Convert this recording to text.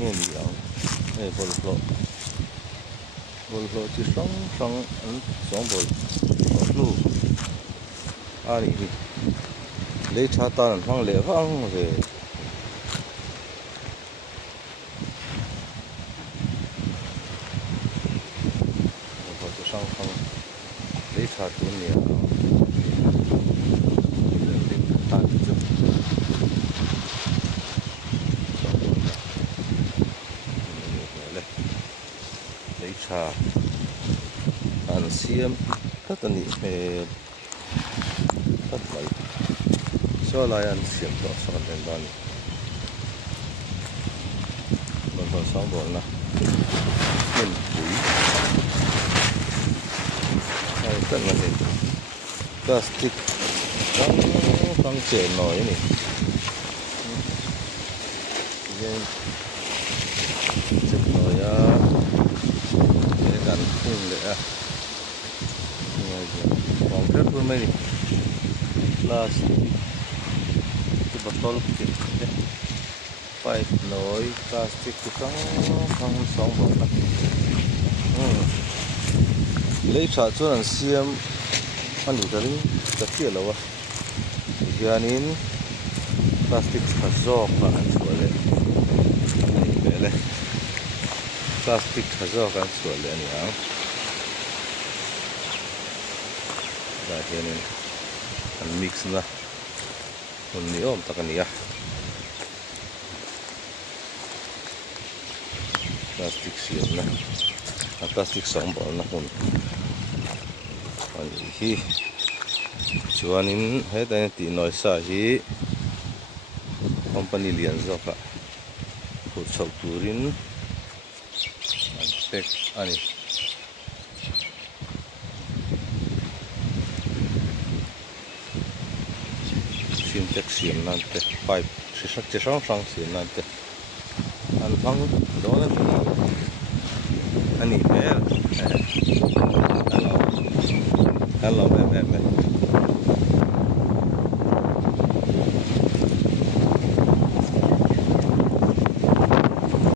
nghe gì đó đây bol lo chỉ sống sống bol lu à đi lấy cha ta làm phong lệ phong về bol chỉ sống phong lấy cha tu nhiều ta chút lấy cha ăn xiêm tất tần nhị về tất lại so lại ăn xiêm đó so lên đó nhỉ còn sống bol nè mình quý hay tất là gì plastic không chè nổi này chụp nổi để gắn khung để còn rất vui mấy plastic cái bottle cái pipe nổi plastic cái không sống bột này lấy trả cho anh xem anh đủ cái cái tiền đâu à giờ nín plastic khá gió và anh sửa lên này này plastic khá gió và anh sửa lên nhá và hiện nay anh mix na còn nhiều ông ta cái này plastic xiêm na plastic sống bỏ na hồn anh hi chuanin he ta ti noi sa hi company lian zoka hut chau turin an pek ani syntax xiêm nan te pipe chi sang xiêm nan te an phang đó là ani hello hello em